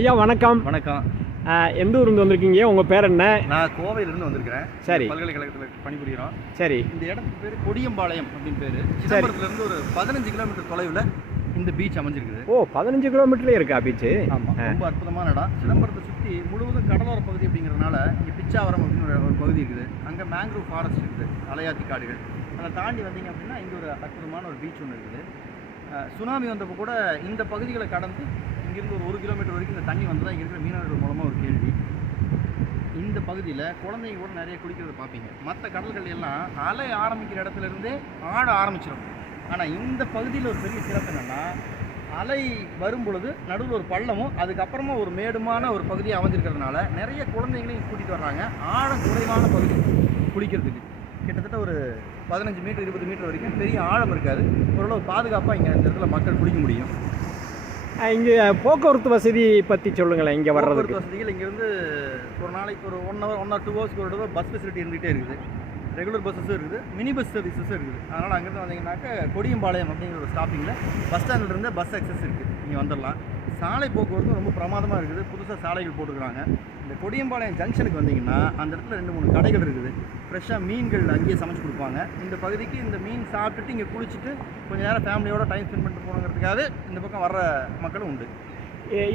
ஐயா வணக்கம். வணக்கம். எந்த ஊருந்து வந்திருக்கீங்க? உங்கள் பேர் என்ன? நான் கோவையிலிருந்து வந்திருக்கிறேன். சரி. பல்கலைக்கழகத்தில் பணிபுரிகிறோம். சரி. இந்த இடத்துக்கு பேர் கொடியம்பாளையம் அப்படின்னு பேர். சிதம்பரத்துலேருந்து ஒரு 15 கிலோமீட்டர் தொலைவில் இந்த பீச் அமைஞ்சிருக்குது. ஓ, 15 கிலோமீட்டர்லேயே இருக்கா பீச்சு? ஆமாம், ரொம்ப அற்புதமான இடம். சிதம்பரத்தை சுற்றி முழுவதும் கடலோர பகுதி அப்படிங்கிறதுனால இங்கே பிச்சாவரம் அப்படின்னு ஒரு பகுதி இருக்குது. அங்கே மேங்க்ரூவ் ஃபாரஸ்ட் இருக்குது, அலையாத்தி காடுகள். அதை தாண்டி வந்தீங்க அப்படின்னா இங்கே ஒரு அற்புதமான ஒரு பீச் ஒன்று இருக்குது. சுனாமி வந்தப்போ கூட இந்த பகுதிகளை கடந்து இங்கேருந்து ஒரு 1 கிலோமீட்டர் வரைக்கும் இந்த தண்ணி வந்ததாக இங்கே இருக்கிற மீனவர்கள் மூலமாக ஒரு கேள்வி. இந்த பகுதியில் குழந்தைங்க கூட நிறைய குளிக்கிறத பார்ப்பீங்க. மற்ற கடல்கள் எல்லாம் அலை ஆரம்பிக்கிற இடத்துலேருந்தே ஆட ஆரம்பிச்சிடும். ஆனால் இந்த பகுதியில் ஒரு பெரிய சிறப்பு என்னென்னா, அலை வரும் பொழுது நடுவில் ஒரு பள்ளமும் அதுக்கப்புறமா ஒரு மேடுமான ஒரு பகுதியை அமைஞ்சிருக்கிறதுனால நிறைய குழந்தைங்களையும் கூட்டிகிட்டு வர்றாங்க. ஆழம் குறைவான பகுதி குளிக்கிறதுக்கு. கிட்டத்தட்ட ஒரு 15 மீட்டர் 20 மீட்டர் வரைக்கும் பெரிய ஆழம் இருக்காது. ஓரளவு பாதுகாப்பாக இங்கே இந்த இடத்துல மக்கள் குளிக்க முடியும். இங்கே போக்குவரத்து வசதி பற்றி சொல்லுங்களேன். இங்கே வர்றதுக்கு வசதிகள் இங்கேருந்து ஒரு நாளைக்கு ஒரு 1 hour 1 or 2 hours ஒரு தடவை பஸ் ஃபெசிலிட்டி இருந்துகிட்டே இருக்குது. ரெகுலர் பஸ்ஸஸும் இருக்குது, மினி பஸ் சர்வீஸஸும் இருக்குது. அதனால் அங்கேருந்து வந்தீங்கன்னாக்கா கொடியம்பாளையம் அப்படிங்கிற ஒரு ஸ்டாப்பிங்கில் பஸ் ஸ்டாண்ட்லேருந்து பஸ் அக்சஸ் இருக்குது, இங்கே வந்துடலாம். சாலை போக்குவரத்து ரொம்ப பிரமாதமாக இருக்குது. புதுசாக சாலைகள் போட்டுருக்குறாங்க. இந்த கொடியம்பாளையம் ஜங்ஷனுக்கு வந்தீங்கன்னா அந்த இடத்துல 2-3 கடைகள் இருக்குது. ஃப்ரெஷ்ஷாக மீன்கள் அங்கேயே சமைச்சு கொடுப்பாங்க. இந்த பகுதிக்கு இந்த மீன் சாப்பிட்டுட்டு இங்கே குளிச்சுட்டு கொஞ்சம் நேரம் ஃபேமிலியோட டைம் ஸ்பெண்ட் பண்ணிட்டு போகணுங்கிறதுக்காகவே இந்த பக்கம் வர்ற மக்களும் உண்டு.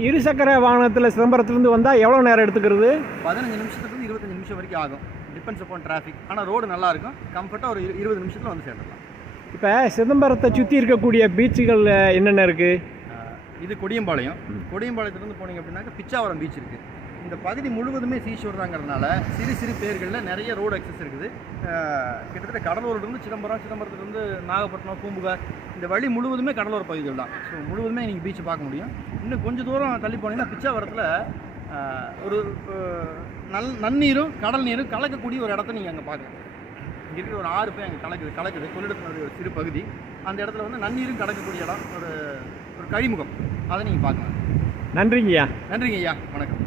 இருசக்கர வாகனத்தில் சிதம்பரத்துலேருந்து வந்தால் எவ்வளோ நேரம் எடுத்துக்கிறது? 15 நிமிஷத்துலேருந்து 25 நிமிஷம் வரைக்கும் ஆகும். Depends upon traffic. ஆனால் ரோடு நல்லாயிருக்கும். கம்ஃபர்ட்டாக ஒரு 20 நிமிஷத்தில் வந்து சேர்ந்துடலாம். இப்போ சிதம்பரத்தை சுற்றி இருக்கக்கூடிய பீச்சுகள் என்னென்ன இருக்குது? இது கொடியம்பாளையம். கொடியம்பாளையத்துலேருந்து போனீங்க அப்படின்னாக்கா பிச்சாவரம் பீச் இருக்குது. இந்த பகுதி முழுவதுமே சீஷோர் தாங்கிறதுனால சிறு சிறு பேர்களில் நிறைய ரோடு அக்சஸ் இருக்குது. கிட்டத்தட்ட கடலூர்லேருந்து சிதம்பரம், சிதம்பரத்துலேருந்து நாகப்பட்டினம், பூம்புகார், இந்த வழி முழுவதுமே கடலோர பகுதிகள் தான். ஸோ முழுவதுமே நீங்கள் பீச்சை பார்க்க முடியும். இன்னும் கொஞ்சம் தூரம் தள்ளி போனீங்கன்னா பிச்சாவரத்தில் ஒரு நன்னீரும் கடல் நீரும் கலக்கக்கூடிய ஒரு இடத்த நீங்கள் அங்கே பார்க்கலாம். இங்கே இருக்கிற ஒரு ஆறு போய் அங்கே கலக்குது கொள்ளிடத்தினுடைய ஒரு சிறு பகுதி. அந்த இடத்துல வந்து நன்னீரும் கலக்கக்கூடிய இடம், ஒரு கழிமுகம். அதை நீங்கள் பார்க்கலாம். நன்றிங்கய்யா. நன்றிங்க ஐயா, வணக்கம்.